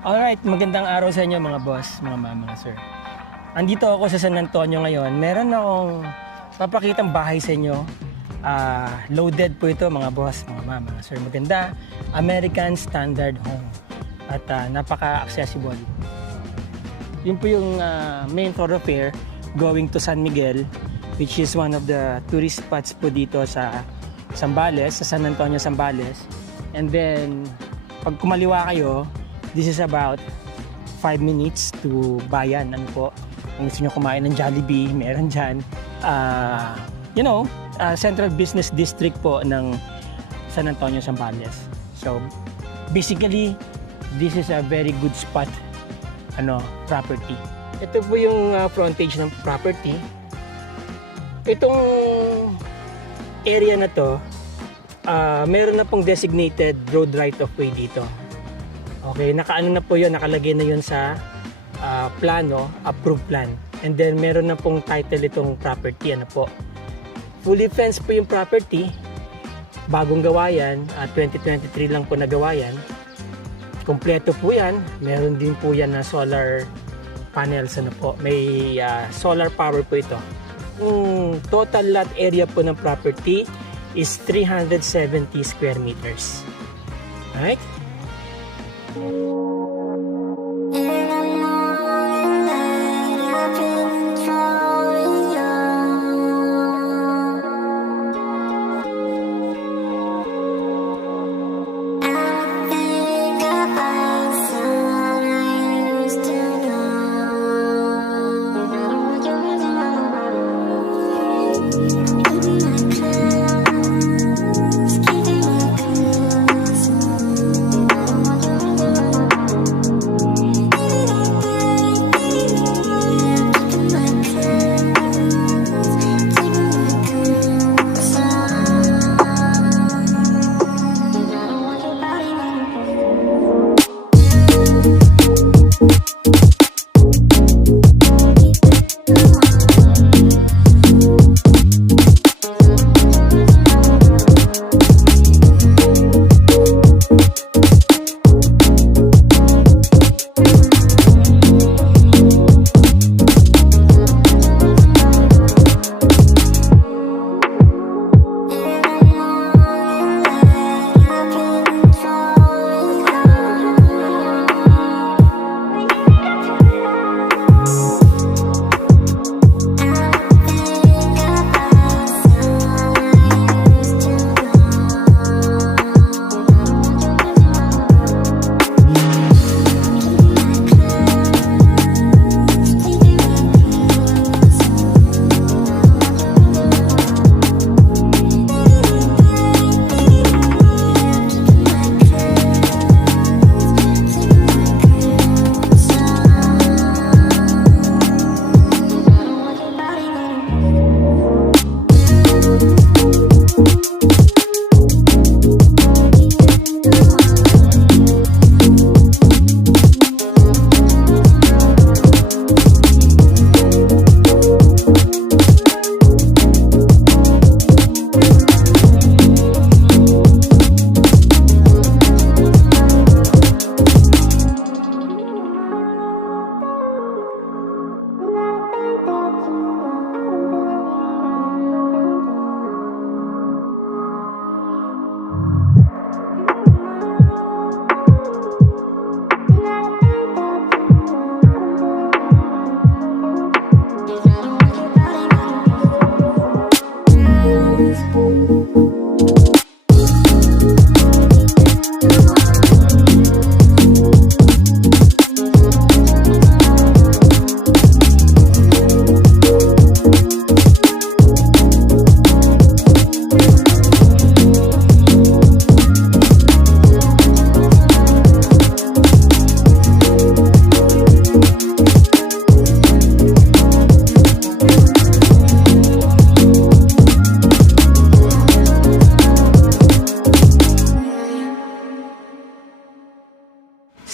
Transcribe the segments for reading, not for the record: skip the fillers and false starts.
Alright, magandang araw sa inyo mga boss, mga ma'am, mga sir. Andito ako sa San Antonio ngayon. Meron akong papakitang bahay sa inyo. Loaded po ito mga boss, mga ma'am, mga sir. Maganda, American Standard Home. At napaka-accessible. Yun po yung main thoroughfare going to San Miguel, which is one of the tourist spots po dito sa Zambales, sa San Antonio, Zambales. And then, pag kumaliwa kayo, this is about 5 minutes to Bayan. Ano po? Kung gusto nyo kumain ng Jollibee, meron dyan. Central Business District po ng San Antonio, Zambales. So, basically, this is a very good spot, property. Ito po yung frontage ng property. Itong area na to, meron na pong designated road right of way dito. Okay, nakaano na po yun, nakalagay na yun sa plano, approved plan. And then meron na pong title itong property, Fully fenced po yung property, bagong gawa yan, 2023 lang po nagawa yan. Kompleto po yan, meron din po yan na solar panels, may solar power po ito. Total lot area po ng property is 370 square meters. Alright?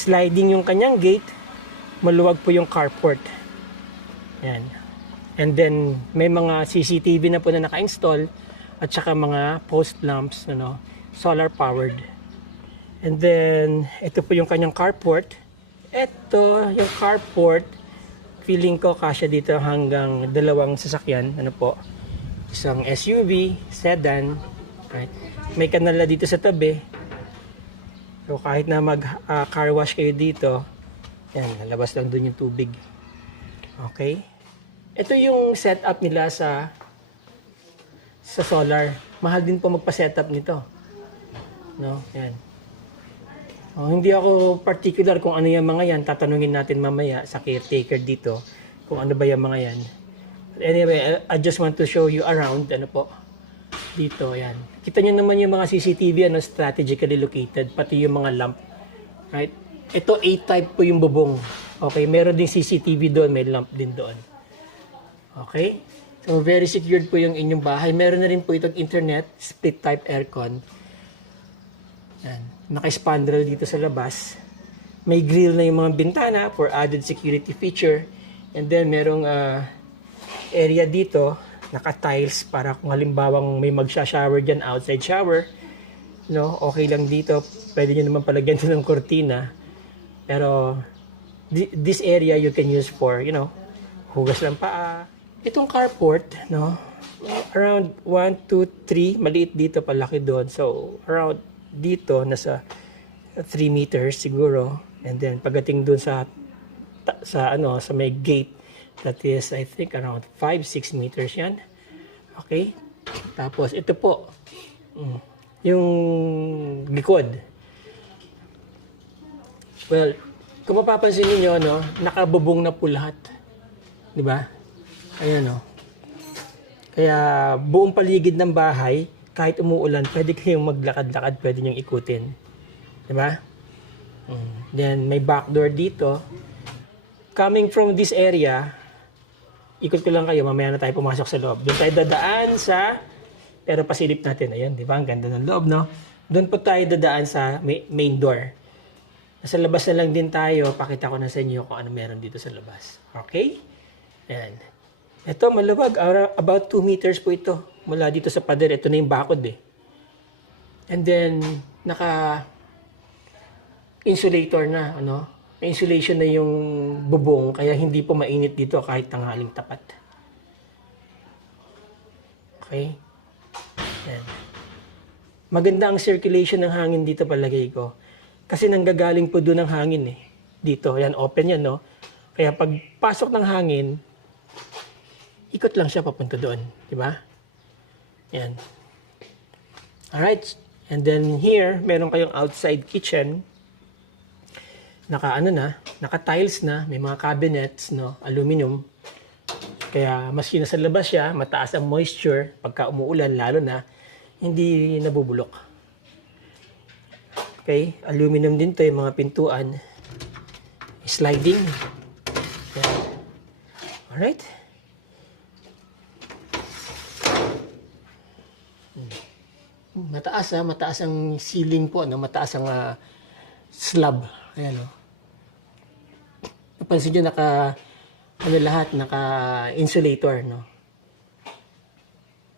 Sliding yung kanyang gate, maluwag po yung carport. Yan. And then may mga CCTV na po na naka-install at saka mga post lamps, solar powered. And then ito po yung kanyang carport. Ito, yung carport, feeling ko kasya dito hanggang 2 sasakyan. Ano po? Isang SUV, sedan. Right? May kanal na dito sa tabi. So kahit na mag car wash kayo dito, yan, lalabas lang dun yung tubig. Okay? Ito yung setup nila sa solar. Mahal din po magpa-setup nito. No? Yan. Oh, hindi ako particular kung ano yung mga yan. Tatanungin natin mamaya sa caretaker dito kung ano ba yung mga yan. But anyway, I just want to show you around. Ano po? Dito, yan. Kita nyo naman yung mga CCTV ano, strategically located. Pati yung mga lamp. Right? Ito A-type po yung bubong. Okay? Meron din CCTV doon. May lamp din doon. Okay? So, very secured po yung inyong bahay. Meron na rin po itong internet, split type aircon. Yan. Naka-spandrel dito sa labas. May grill na yung mga bintana for added security feature. And then, merong area dito, naka-tiles para kung halimbawang may magsha-shower dyan, outside shower. No? Okay lang dito. Pwede nyo naman palagyan ng kortina. Pero, this area you can use for, you know, hugas ng paa. Itong carport, no? Around 1, 2, 3, maliit dito, palaki doon. So, around dito, nasa 3 meters siguro. And then, pagdating doon sa may gate, that is, I think, around 5, 6 meters yan. Okay? Tapos, ito po, yung likod. Well, kung mapapansin niyo no, nakabubong na po lahat. Di ba? Ayan, no. Kaya, buong paligid ng bahay, kahit umuulan, pwede kayong maglakad-lakad, pwede niyong ikutin. Diba? Then, may back door dito. Coming from this area, ikot ko lang kayo, mamaya na tayo pumasok sa loob. Doon tayo dadaan sa, pero pasilip natin. Ayan, di ba? Ang ganda ng loob, no? Doon po tayo dadaan sa main door. Nasa labas na lang din tayo, pakita ko na sa inyo kung ano meron dito sa labas. Okay? Ayan. Ito, maluwag. About 2 meters po ito. Mula dito sa pader. Ito na yung bakod eh. And then, naka-insulator na. Ano? Insulation na yung bubong. Kaya hindi po mainit dito kahit tanghaling tapat. Okay? Yan. Maganda ang circulation ng hangin dito palagay ko. Kasi nanggagaling po doon ang hangin eh. Dito. Yan, open yan, no? Kaya pag pasok ng hangin, ikot lang siya papunta doon. Diba? Yan. Alright. And then here, meron kayong outside kitchen. Naka-tiles na. May mga cabinets, no? Aluminum. Kaya maski na sa labas siya, mataas ang moisture. Pagka umuulan, lalo na, hindi nabubulok. Okay. Aluminum din to yung mga pintuan. Sliding. Yan. Alright. Mataas ang ceiling po, no? Mataas ang slab. Ayan, no? Napansin nyo, naka-insulator, no?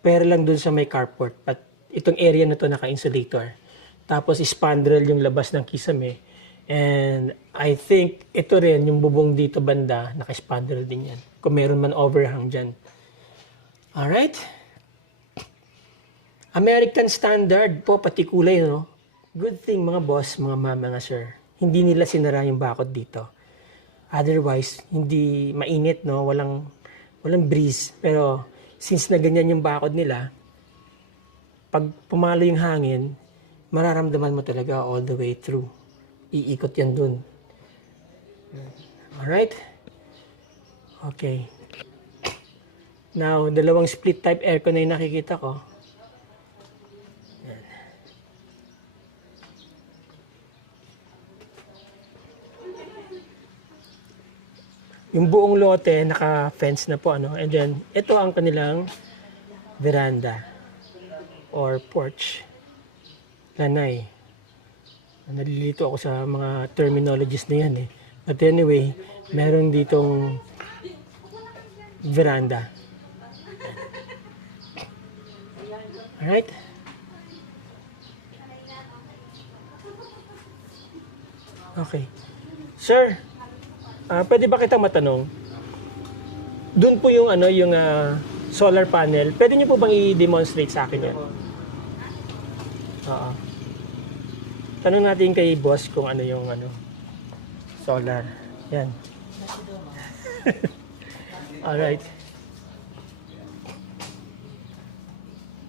Pero lang dun sa may carport. At itong area na to naka-insulator. Tapos, spandrel yung labas ng kisame. And I think, ito rin, yung bubong dito banda, naka-spandrel din yan. Kung meron man overhang dyan. Alright? American standard po, pati kulay, no? Good thing, mga boss, mga ma'am, mga sir. Hindi nila sinara yung bakod dito. Otherwise, hindi mainit, no? Walang breeze. Pero, since na ganyan yung bakod nila, pag pumalo yung hangin, mararamdaman mo talaga all the way through. Iikot yan dun. Alright? Okay. Now, 2 split type aircon na yung nakikita ko. Yung buong lote, naka-fence na po, ano? And then, ito ang kanilang veranda or porch. Lanay. Nalilito ako sa mga terminologies na yan eh. But anyway, meron ditong veranda. Alright? Okay. Sir, Pwede ba kita matanong? Doon po yung yung solar panel. Pwede niyo po bang i-demonstrate sa akin yan? Oo. Tanong natin kay boss kung ano yung solar. Yan. Alright.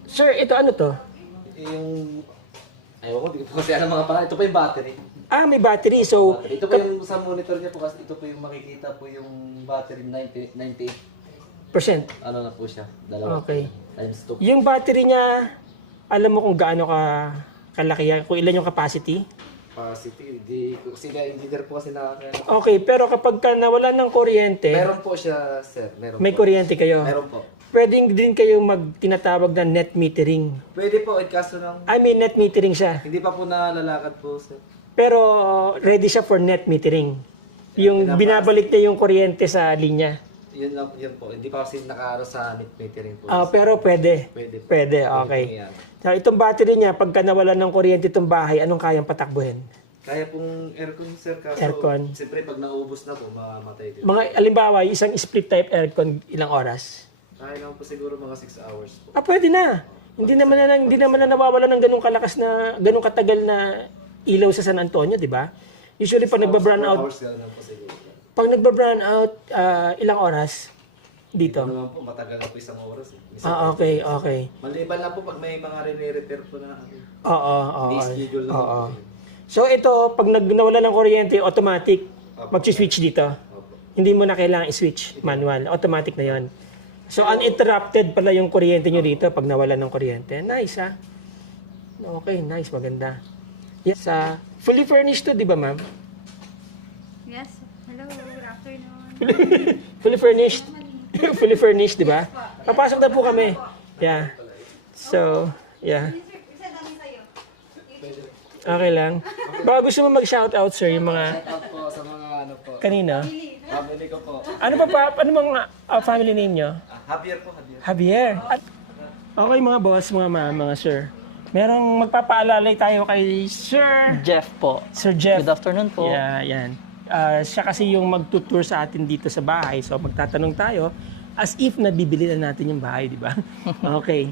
Sir, ito ano to? Yung... Ayaw ko, hindi ko kasi alam mga pangalan. Ito pa yung battery. May battery. So, Ito pa yung sa monitor niya po kasi ito po yung makikita po yung battery 98%. Ano na po siya? Dalawa. Okay. Times 2. Yung battery niya, alam mo kung gaano kalaki yan, kung ilan yung capacity? Capacity, sila engineer po kasi nakakaya. Okay, pero kapag nawala ng kuryente, Meron po siya, sir. Meron may po. kuryente kayo. Meron po. Pwedeng din kayo tinatawag na net metering. Pwede po, kaso lang. I mean, net metering siya. Hindi pa po nalalakad po, sir. Pero ready siya for net metering. Yung binabalik niya yung kuryente sa linya. Yun lang, yun po. Hindi pa kasi nakaaro sa net metering po. Pero pwede. Pwede po. Pwede, okay. So, itong battery niya, pagka nawala ng kuryente itong bahay, anong kayang patakbuhin? Kaya pong aircon, sir. Kaso, Aircon. siyempre, pag naubos na po, mamamatay din. Mga, alimbawa, isang split type aircon, ilang oras? Kaya lang po siguro mga 6 hours po. Pwede na. Hindi naman na nawawala ng ganung kalakas na, ganung katagal na ilaw sa San Antonio, di ba? Usually, pag nagba-brown out, Hours lang po siguro. pag nagba-brown out, ilang oras dito? Ano naman po, matagal na po isang oras. Okay. Maliban lang po pag may mga re-repair po na Oo. schedule na Oo. po. So ito, pag nawala ng kuryente, automatic, mag-switch dito. Opo. Hindi mo na kailangan i-switch, manual. Automatic na yon. So uninterrupted pala yung kuryente nyo dito pag nawala ng kuryente. Nice, ha? Okay, nice. Maganda. Yes, fully furnished to, di ba, ma'am? Yes. Hello, good afternoon. Fully furnished. Fully furnished, di ba? Papasok na po kami. Yeah. So, yeah. Okay lang. Baka gusto mo mag-shoutout, sir, yung mga Shout out po sa mga ano po. kanina. Family ko po. Ano mga family name nyo? Javier po, Javier. Javier. At, okay mga boss, mga ma'am, mga sir. Merong magpapaalalay tayo kay Sir Jeff po. Sir Jeff. Good afternoon po. Yeah, yan. Siya kasi yung magtutour sa atin dito sa bahay. So magtatanong tayo as if nabibili na natin yung bahay, di ba? Okay.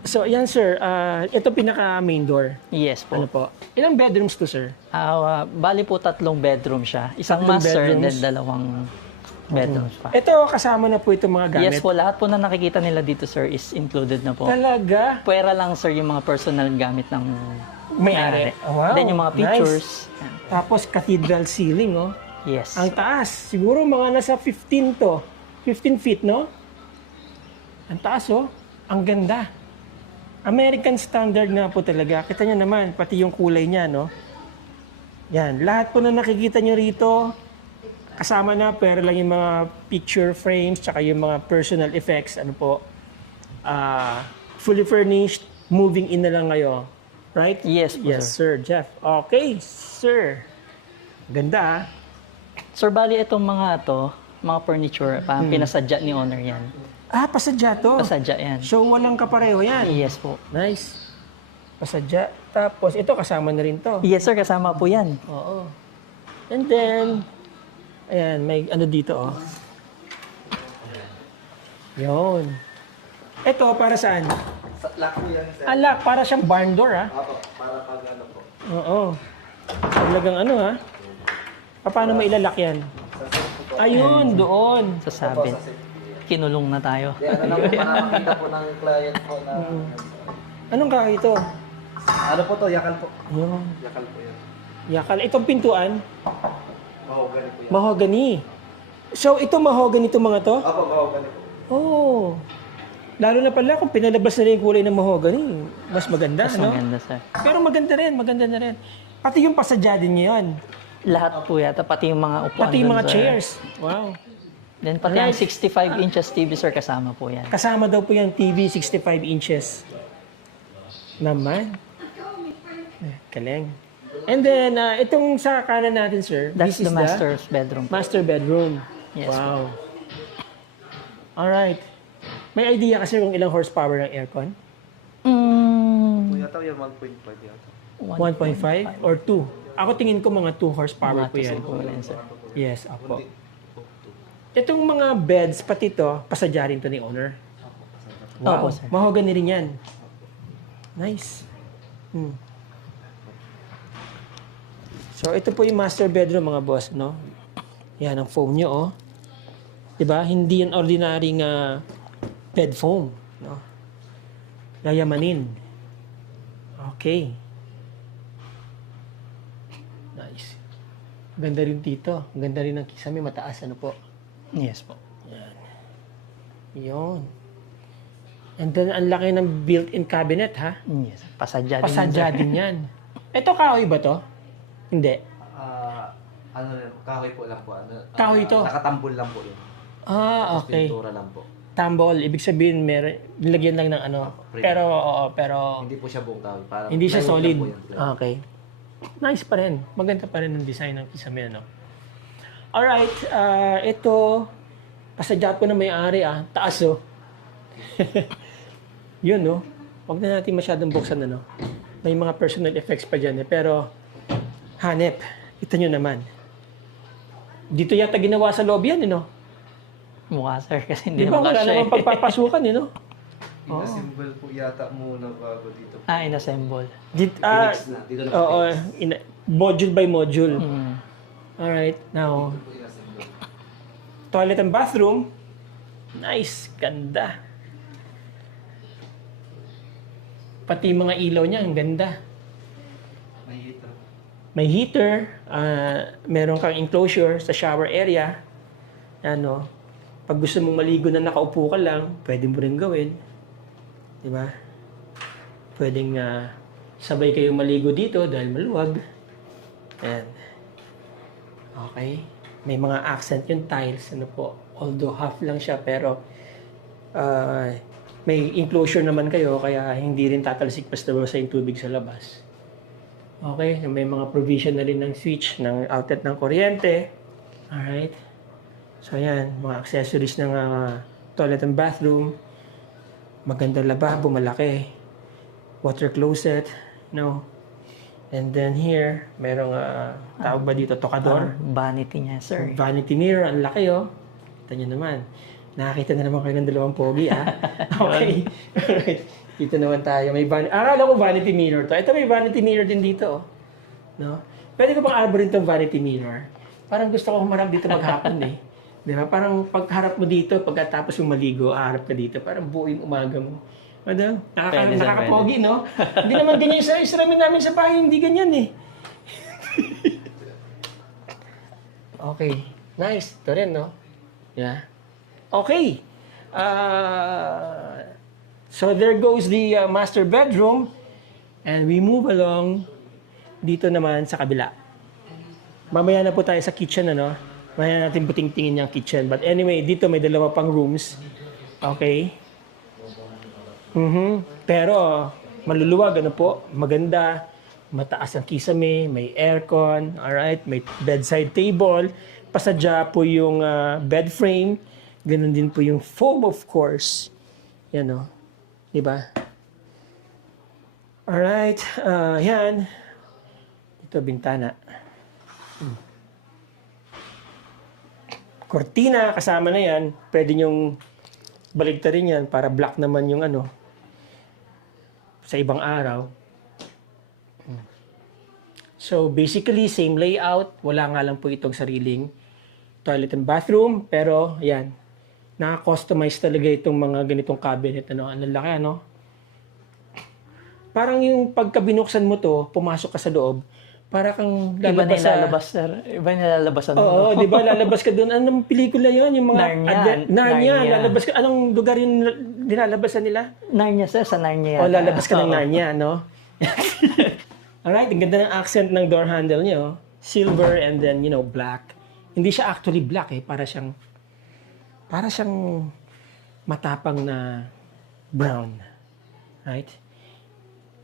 So yan sir, ito pinaka main door. Yes po. Ano po? Ilang bedrooms to sir? Bali po 3 bedroom siya. Isang 3 master and bedrooms. then 2 bedrooms pa. Ito kasama na po itong mga gamit. Yes po, lahat po na nakikita nila dito sir is included na po. Talaga? Pwera lang sir yung mga personal gamit ng May-ari. Oh, wow. Then yung mga Nice. pictures. Yan. Tapos cathedral ceiling, oh. Yes. Ang taas. Siguro mga nasa 15 to. 15 feet, no? Ang taas, oh. Ang ganda. American standard nga po talaga. Kita nyo naman, pati yung kulay niya, no? Yan. Lahat po na nakikita nyo rito, kasama na, pero lang yung mga picture frames, tsaka yung mga personal effects, ano po, fully furnished, moving in na lang ngayon. Right? Yes po, Yes, sir. Jeff. Okay, sir. Ganda, ah. Sir, bali itong mga furniture, pinasadya ni owner yan. Pasadya to. Pasadya yan. So, walang kapareho yan. Yes po. Nice. Pasadya. Tapos, ito kasama na rin to. Yes sir, kasama po yan. Oo. And then, ayan, may ano dito, oh. Yun. Ito, para saan? Sa lock po yan, sir. Alak, para siyang barn door, ha? Opo, para pag ano po. Oo. Talagang ano, ha? Paano mailalak yan? Sa safe po. Ayun, doon. Sa sabit. Sa safe po yan. Kinulong na tayo. Ano lang po, para makita po ng client po na... Anong kaya ito? Ano po to? Yakal po. Yun. Yakal po yan. Yakal. Itong pintuan, Mahogany po yan. mahogany. So, ito mahogany itong mga to? Opo, mahogany po. Oh. Lalo na pala kung pinalabas na rin yung kulay ng mahogany, mas maganda, Mas no? maganda sir. Pero maganda na rin. Pati yung pasadya din ngayon. Lahat po yata, pati yung mga upuan Pati yung dun, mga sir. chairs. Wow. Then pati ang 65 inches TV sir, kasama po yan. Kasama daw po yung TV 65 inches. Naman. Kaleng. And then, itong sa kanan natin, sir. That's this the is master's bedroom. master bedroom. Yes, Wow. Alright. May idea kasi kung ilang horsepower ng aircon? Mm, Kuya tayo yan, 1.5 yata. 1.5 or 2? Ako tingin ko mga 2 horsepower Mga po yan. po rin, sir. Yes, apo. Itong mga beds, pati to, pasadya rin to ni owner. Wow, Opo, sir. mahogany rin yan. Nice. So, ito po yung master bedroom, mga boss, no? Yan, ang foam nyo, oh. Diba? Hindi yan ordinary nga bed foam, no? Yayamanin. Okay. Nice. Ganda rin dito. Ganda rin ng kisame, mataas, ano po? Yes po. Yun. And then, ang laki ng built-in cabinet, ha? Yes. Pasadya din. Pasadya sir. din yan. Ito, kahoy ba to? Hindi. Ano rin, kahoy po lang po. Kahoy ito? Nakatambol lang po yun. Ah, okay. Pintura lang po. Tambol, ibig sabihin, nilagyan lang ng ano. Frame. Pero, oo, pero, Hindi po siya buong kahoy. Parang hindi siya plywood solid. lang po yan. Okay. Nice pa rin. Maganda pa rin ang design ng kisame, ano. Alright, ito, pasadya po na may-ari, taas, oh. Yun, no? Huwag na natin masyadong buksan, ano. May mga personal effects pa dyan, eh. Pero, hanep, ito nyo naman. Dito yata ginawa sa loob yan, no? Mukha, sir, kasi hindi Di ba naman wala kasya namang pagpapasukan, no? Ina-symbol po yata muna bago dito. inassemble. Dito na. oo, module by module. Mm. Alright, now, Po ina-symbol. toilet and bathroom. Nice, ganda. Pati mga ilaw niya, ang ganda. May heater. May heater, meron kang enclosure sa shower area. Ano, pag gusto mong maligo na nakaupo ka lang, pwede mo rin gawin. Di ba? Pwedeng sabay kayong maligo dito dahil maluwag. Ayan. Okay. May mga accent yung tiles. Ano po? Although half lang siya, pero may enclosure naman kayo, kaya hindi rin tatalsik basta basta yung tubig sa labas. Okay. May mga provision na rin ng switch, ng outlet ng kuryente. Alright. So, ayan. Mga accessories ng toilet and bathroom. Magandang lababo, malaki. Water closet. No. And then here, merong tawag ba dito, tokador. Vanity niya, sir. Vanity mirror, ang laki, oh. Kita nyo naman. Nakakita na naman kayo ng dalawang pogi, Okay. Alright. Dito naman tayo. May vanity. Akala ko vanity mirror to. Ito may vanity mirror din dito, oh. No? Pwede ko bang arborin tong vanity mirror? Parang gusto ko humarap dito maghapon, eh. Di ba? Parang pagharap mo dito, pagkatapos mo maligo, harap ka dito. Parang buuin umaga mo. Ano? Pwede, sir, Nakakapogi, no? Hindi naman ganyan sa isramin namin sa bahay. Hindi ganyan, eh. Okay. Nice. Ito rin, no? Yeah. Okay. So there goes the master bedroom. And we move along dito naman sa kabila. Mamaya na po tayo sa kitchen, ano? Mamaya natin buting-tingin yung kitchen. But anyway, dito may dalawa pang rooms. Okay. Pero maluluwag, ano po? Maganda. Mataas ang kisame, may aircon, alright, may bedside table. Pasadya po yung bed frame. Ganun din po yung foam, of course. Yan, o. Diba? Alright, yan. Ito, bintana. Cortina, kasama na yan. Pwede nyong baligtarin yan para black naman yung ano sa ibang araw. So, basically, same layout. Wala nga lang po itong sariling toilet and bathroom. Pero, yan. Naka-customize talaga itong mga ganitong cabinet. Ano? Ang laki, ano? Parang yung pagka binuksan mo to, pumasok ka sa loob, para kang Iba na lalabas sa... ilalabas, sir. Iba na ilalabas. Oo, di ba? Lalabas ka doon. Anong pelikula yon? Yung mga... Narnia. Narnia. Narnia. Lalabas ka. Anong lugar yung dinalabasan nila? Narnia, sir. Sa Narnia. O, lalabas ka ng Oo. Narnia, no? Alright, ang ganda ng accent ng door handle niyo. Silver and then, black. Hindi siya actually black, eh. Para siyang matapang na brown. Right?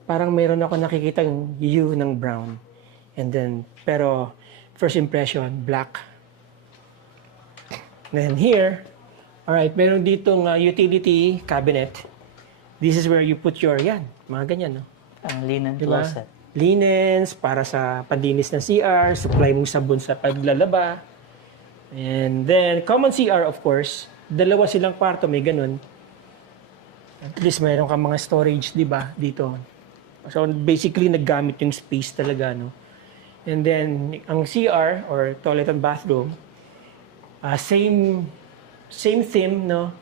Parang mayroon ako nakikitang hue ng brown. And then, pero first impression, black. Then here, alright, meron ditong utility cabinet. This is where you put your, yan, mga ganyan, no? Ang linen Diba? closet. linens para sa panlinis ng CR, supply mong sabon sa paglalaba. And then, common CR of course. Dalawa silang kwarto, may ganun. At least mayroon kang mga storage, di ba, dito. So, basically, naggamit yung space talaga, no? And then, ang CR, or toilet and bathroom, same theme, no?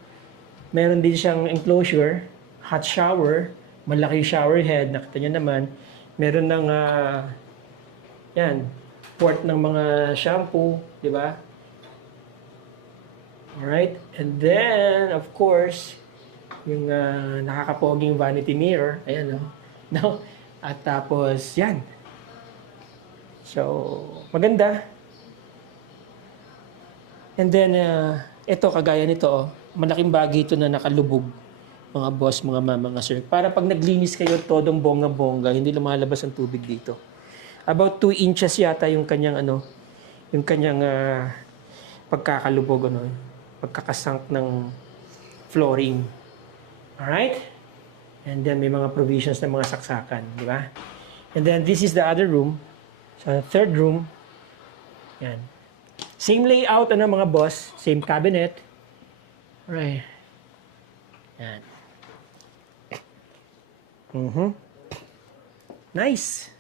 Meron din siyang enclosure, hot shower, malaki shower head, nakita nyo naman. Meron ng, port ng mga shampoo, di ba? Alright, and then, of course, yung nakakapoging vanity mirror, ayan, no? No? At tapos, yan. So, maganda. And then, ito, kagaya nito, malaking bagay ito na nakalubog, mga boss, mga mama, mga sir. Para pag naglinis kayo, todong bongga-bongga, hindi lumalabas ang tubig dito. About 2 inches yata yung kanyang, pagkakalubog, pagkakasank ng flooring. Alright? And then, may mga provisions ng mga saksakan, di ba? And then, this is the other room. So, third room. Yan. Same layout, mga boss. Same cabinet. Alright. Yan. Nice.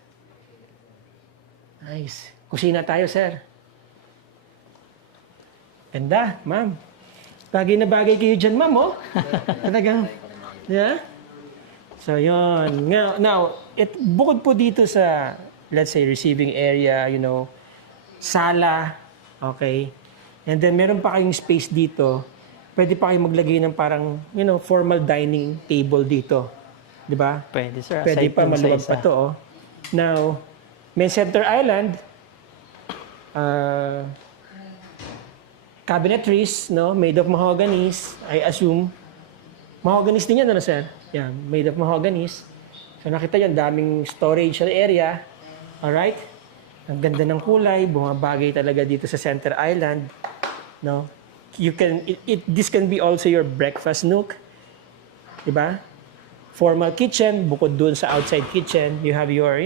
Nice. Kusina tayo, sir. Ganda, ma'am. Bagay na bagay kayo dyan, ma'am, oh. Talagang, yeah? So, yun. Now, bukod po dito sa, let's say, receiving area, sala, okay? And then, meron pa kayong space dito. Pwede pa kayong maglagay ng parang, formal dining table dito. Di ba? Pwede, sir. Pwede Aside pa, dun sa maluwag isa. pa to, oh. Now, may center island, cabinetries, made of mahoganies, I assume. Mahoganies din yan, sir? Yan, made of mahoganies. So, nakita yan, daming storage area. Alright? Ang ganda ng kulay, bumabagay talaga dito sa center island. No? This can be also your breakfast nook. Diba? Formal kitchen, bukod dun sa outside kitchen, you have your,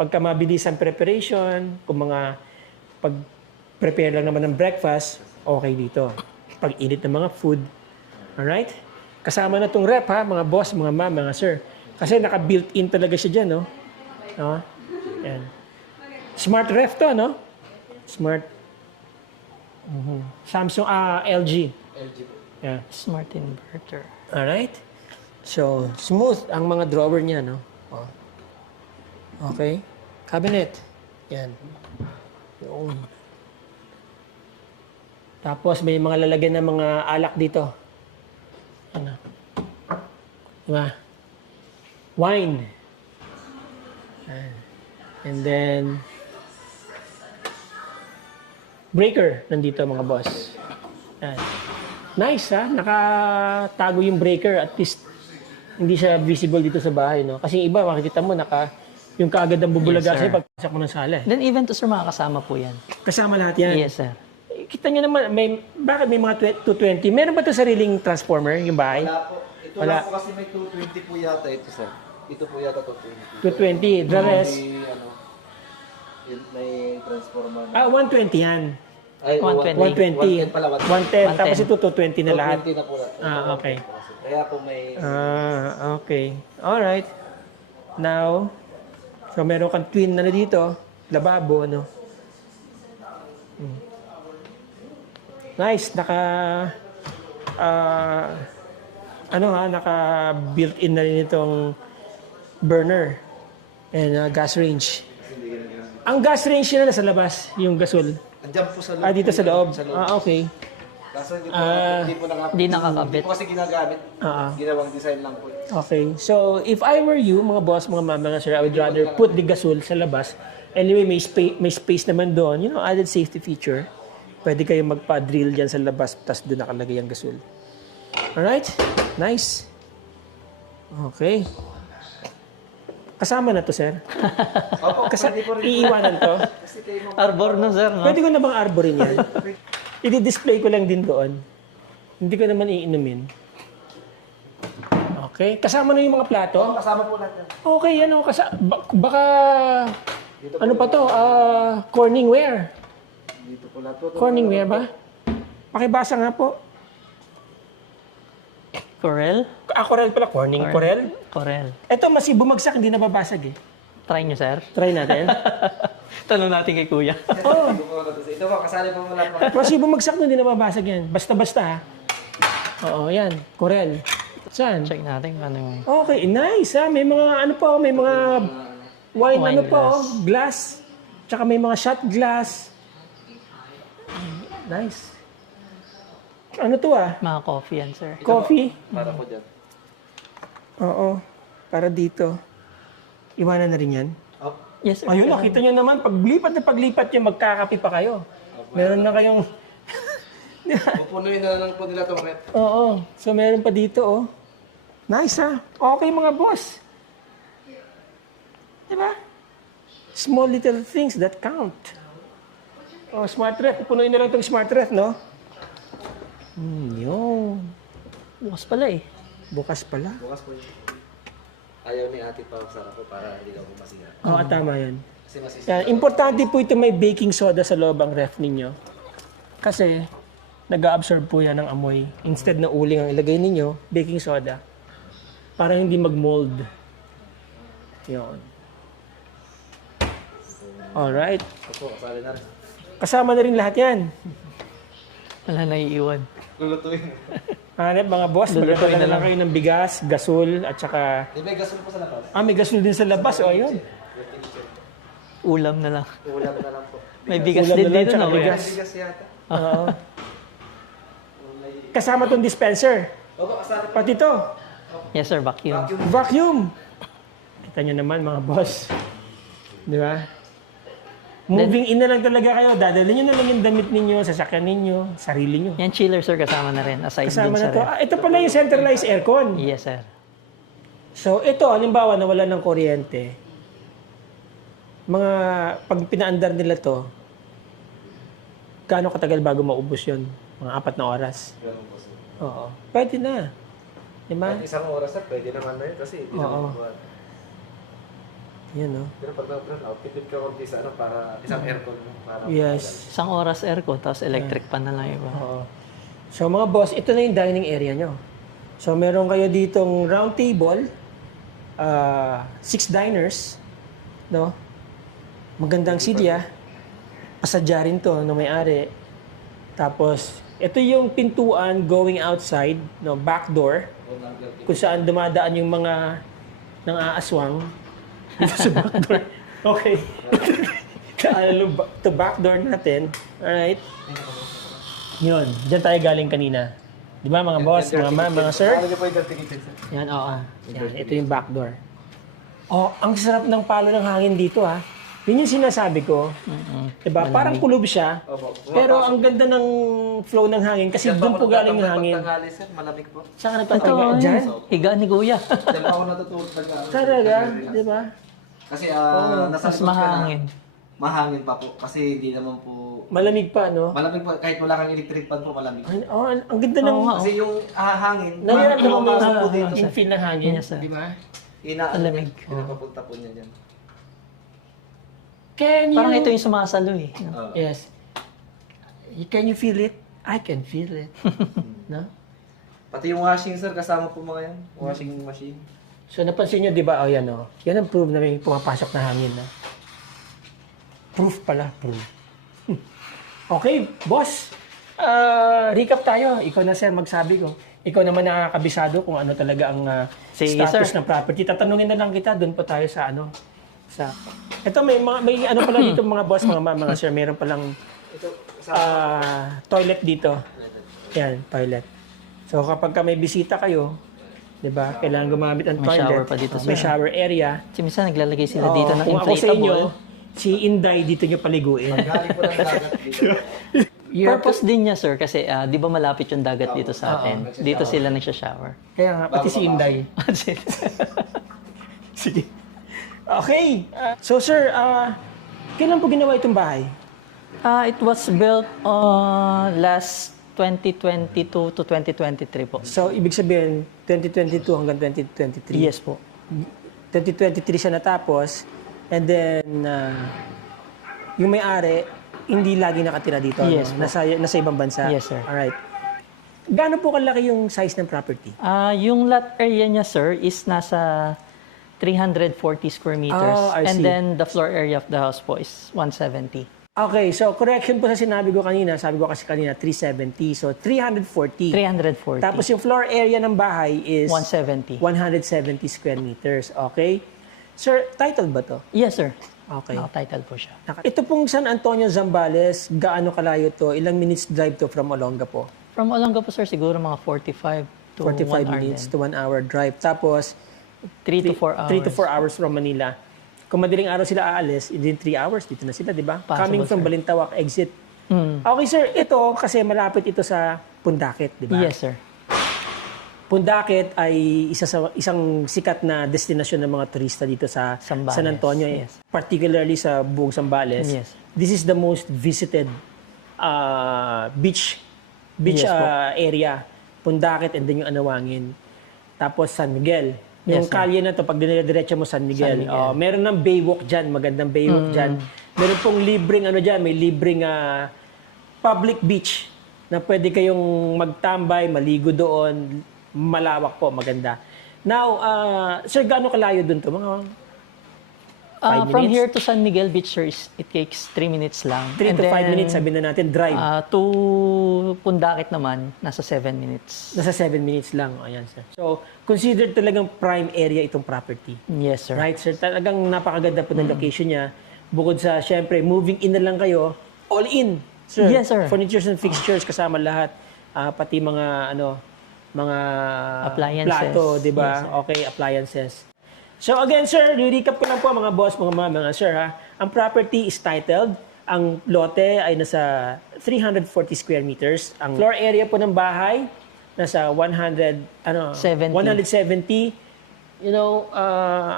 pagka mabilis ang preparation, kung mga pag-prepare lang naman ng breakfast, okay dito. Pag-init ng mga food. Alright? Kasama na itong rep, ha, mga boss, mga ma'am, mga sir. Kasi naka-built-in talaga siya dyan, no? No? Yan. Smart ref to, no? Smart. Samsung, LG. LG po. Yeah. Smart inverter. Alright? So, smooth ang mga drawer niya, no? Oh. Okay. Cabinet. Yan. Yun. Tapos, may mga lalagyan ng mga alak dito. Ano? Diba? Wine. And then, breaker nandito, mga boss. Yan. Nice, ha? Nakatago yung breaker. At least, hindi siya visible dito sa bahay, no? Kasi yung iba, makikita mo, yung kaagad ang bubulaga Yes, sir. sa'yo pagpasok mo ng sala. Then even to, sir, mga kasama po yan. Kasama lahat yan. Yes, sir. Kita nyo naman, bakit may mga 220? Meron ba ito sariling transformer, yung bahay? Wala po. Ito Wala. lang po kasi may 220 po yata ito, sir. Ito po yata 220. 220. The rest, May transformer. 120 yan. Ay, 120. 120. 110 pala. 110. Tapos ito 220 na lahat. 220 na po. Okay. Kaya po may... Okay. Alright. Now, so meron kang twin na dito. Lababo, ano? Nice. Naka-built-in na rin itong burner and gas range. Ang gas range nila nasa labas, yung gasol. Andiyan po sa loob. Dito sa loob. Okay. Kaso hindi po Hindi nakakabit. Hindi po kasi ginagamit. Ginawang design lang po. Okay. So, if I were you, mga boss, mga mama, mga sir, I would rather put the gasol sa labas. Anyway, may space naman doon. Added safety feature. Pwede kayo magpa-drill dyan sa labas, tapos doon nakalagay ang gasol. Alright? Nice. Okay. Kasama na to, sir. Opo, pwede po rin. Iiwanan to. Kasi kayo Arbor no, sir, no? Pwede ko na bang arborin yan? I-display ko lang din doon. Hindi ko naman iinumin. Okay. Okay, kasama na yung mga plato? Kasama po lahat yan. Okay, ano, baka, ano pa to, Corningware. Dito po lahat po. Corningware ba? Pakibasa nga po. Corel? Corel pala, Corel. Corel. Ito, mas bumagsak, hindi nababasag eh. Try nyo, sir. Try natin. Tanong natin kay kuya. Oh, Ito po, kasali po mo lahat. mas bumagsak na hindi nababasag yan. Basta-basta ha. Oo, yan. Corel. Saan? Check natin kung ano yung... Okay, nice ha. May mga ano po, may mga wine Wine ano po, glass. glass. Tsaka may mga shot glass. Nice. Ano to ah? Mga coffee yan, sir. Coffee? Para po dyan. Oo. Para dito. Iwanan na rin yan. Oh, Yes, sir. Ayun, nakita nyo naman, paglipat nyo, magkakape pa kayo. Meron na kayong... pupunuin na lang po nila ito mga Oo. So, meron pa dito, oh. Nice, ha? Okay, mga boss. Diba? Small little things that count. Oh, smart ref. Pupunuin na lang itong smart ref, no? Yun. Bukas pala eh. Bukas pala. Bukas po yun. Ayaw ni ate pa sarap po para hindi daw po masira. Oo, tama yan. Kasi masisira. Yan, importante po ito may baking soda sa loob ang ref ninyo. Kasi, nag-absorb po yan ng amoy. Instead na uling ang ilagay ninyo, baking soda. Para hindi mag-mold. Yun. Alright. Opo, kasali na rin. Kasama na rin lahat yan. Wala na iiwan. Lulutuin. Hanep, mga boss, Lulutuin magdadala na na lang lang. kayo ng bigas, gasol, at saka... Di ba gasol po sa labas? May gasol din sa labas. O, ayun. Ulam na lang. Ulam na lang po. May bigas Ulam din na lang, dito, tsaka no? kuya? bigas. Bigas yata. Oo. Kasama tong dispenser. Opo, kasali po. Pati to. Yes, sir. Vacuum. Vacuum. Kita nyo naman, mga boss. Di ba? Moving in na lang talaga kayo. Dadalhin nyo na lang yung damit ninyo, sasakyan ninyo, sarili nyo. Yan chiller, sir. Kasama na rin. Aside Kasama dun na sa to. ref. Ito pala yung centralized aircon. Yes, sir. So, ito, halimbawa, nawala ng kuryente. Pag pinaandar nila to, gaano katagal bago maubos yun? Mga 4 na oras. Ganun po sir. Oo. Pwede na. Di ba? Kahit isang oras na, pwede naman na yun kasi hindi Oo. naman buwan. Yan, no? Pero pag na-burn out, tipid ka konti sa ano para isang aircon mo. Para Yes. Isang oras aircon, tapos electric pan na lang iba. Oo. So, mga boss, ito na yung dining area nyo. So, meron kayo ditong round table, 6 diners, no? Magandang silya. Pasadya rin to, no, may-ari. Tapos, ito yung pintuan going outside, no, back door, kung saan dumadaan yung mga nang aaswang dito sa back door. Okay. Ito back door natin. Alright. Yun. Diyan tayo galing kanina. Di ba mga boss, mga ma'am, mga sir? Ano niyo po yung dirty kitchen sir? Yan, oo. Yan, ito yung back door. Oh, ang sarap ng palo ng hangin dito ha. Yun yung sinasabi ko. Diba? Parang kulob siya. Opo. Pero ang ganda ng flow ng hangin kasi doon po galing yung hangin. Tanghali sir, malamig po. Saan ka Ito, nagtataga? Diyan? higaan ni kuya. Diyan pa ako natutulog pag Talaga? Di ba? Kasi nasa Mas likod ka na, mahangin. mahangin pa po. Kasi hindi naman po... Malamig pa, no? Malamig po. Kahit wala kang electric fan po, malamig. Oh, ang ganda ng... Oo nga. Kasi yung hangin, Nangyayari naman pumasok po yung dito. yung feel ng hangin. Yes, sir. Di ba? Malamig. Pinapapunta po niya dyan. Can you... Parang ito yung sumasalo eh. Yes. Can you feel it? I can feel it. No? Pati yung washing sir, kasama po mga yan. Washing machine. So napansin nyo, di ba? Oh, yan oh. Yan ang proof na may pumapasok na hangin. Na. Proof pala, proof. Okay, boss. Recap tayo. Ikaw na sir magsabi ko. Ikaw naman nakakabisado kung ano talaga ang Sige, status sir. ng property. Tatanungin na lang kita, doon po tayo sa ano. Ito may ano pala dito mga boss, mga sir, meron palang toilet dito. Yan, toilet. So kapag may bisita kayo, 'di ba? Kailangan gumamit ng May toilet. shower pa dito, May sir. shower area. Kasi minsan naglalagay sila dito ng Kung ako sa inyo, inflatable. si Inday dito nyo paliguin. Galing po ng dagat dito. Purpose din niya, sir, kasi di ba malapit yung dagat dito sa atin? Dito sila nagsha-shower. Kaya nga, pati si Inday. Sige. Okay. So sir, kailan po ginawa itong bahay? It was built last 2022 to 2023 po. So, ibig sabihin, 2022 hanggang 2023. Yes po. 2023 siya natapos, and then, yung may-ari, hindi lagi nakatira dito. Yes no? Nasa ibang bansa. Yes, sir. Alright. Gaano po kalaki yung size ng property? Yung lot area niya, sir, is nasa 340 square meters. Oh, I and see. then the floor area of the house po is 170. Okay, so correction po sa sinabi ko kanina. Sabi ko kasi kanina 370. So 340. 340. Tapos yung floor area ng bahay is 170. 170 square meters. Okay? Sir, title ba to? Yes, sir. Okay. Naka-title po siya. Ito pong San Antonio, Zambales, gaano kalayo to? Ilang minutes drive to from Olongapo? From Olongapo, sir, siguro mga 45 to 45 1 hour minutes din. to 1 hour drive. Tapos 3 to 4 hours. 3 to 4 hours from Manila. Kung madaling araw sila aalis, within 3 hours, dito na sila, di ba? Possible, Coming from sir. Balintawak, exit. Mm. Okay, sir. Ito, kasi malapit ito sa Pundakit, di ba? Yes, sir. Pundakit ay isang sikat na destinasyon ng mga turista dito sa Zambales, San Antonio, yes. Particularly sa buong Zambales. Yes. This is the most visited beach Yes po. area. Pundakit and then yung Anawangin. Tapos San Miguel. Yung Yes, sir. kalye na to, pag dinediretso mo San Miguel, San Miguel. meron ng baywalk dyan, magandang baywalk dyan. Meron pong libreng dyan, may libreng public beach na pwede kayong magtambay, maligo doon, malawak po, maganda. Now, sir, gaano kalayo doon to? Mga 5 From minutes? here to San Miguel Beach, sir, it takes 3 minutes lang. 3 to 5 minutes, sabi na natin, drive. To Pundakit naman, nasa 7 minutes. Nasa 7 minutes lang. Ayan, sir. So, considered talagang prime area itong property. Yes, sir. Right, sir? Talagang napakaganda po ng location niya. Bukod sa, syempre, moving in na lang kayo, all in, sir. Yes, sir. Furnitures and fixtures, kasama lahat. Pati mga, mga Appliances. plato, di ba? Yes, sir. Okay, appliances. So again, sir, recap ko lang po mga boss, mga sir, ha. Ang property is titled, ang lote ay nasa 340 square meters. Ang floor area po ng bahay, nasa 170.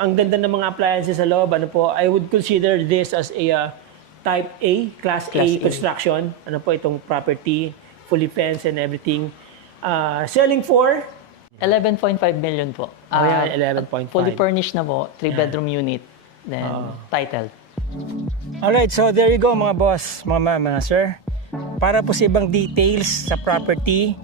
Ang ganda ng mga appliances sa loob. I would consider this as a type A, class A construction. Itong property, fully fenced and everything. Selling for 11.5 million po. yan, 11.5. Fully furnished na po, 3-bedroom unit. Then, titled. Alright, so there you go mga boss, mga sir. Para po sa ibang details sa property,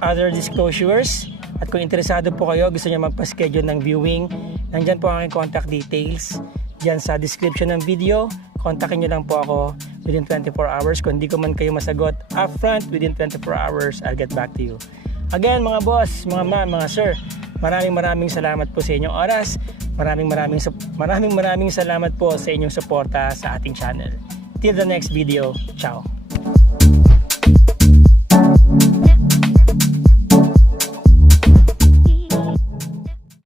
other disclosures, at kung interesado po kayo, gusto niyo magpa-schedule ng viewing, nandyan po ang aking contact details. Diyan sa description ng video, kontakin niyo lang po ako within 24 hours. Kung hindi ko man kayo masagot upfront, within 24 hours, I'll get back to you. Again, mga boss, mga sir, maraming salamat po sa inyong oras. Maraming salamat po sa inyong suporta sa ating channel. Till the next video, ciao.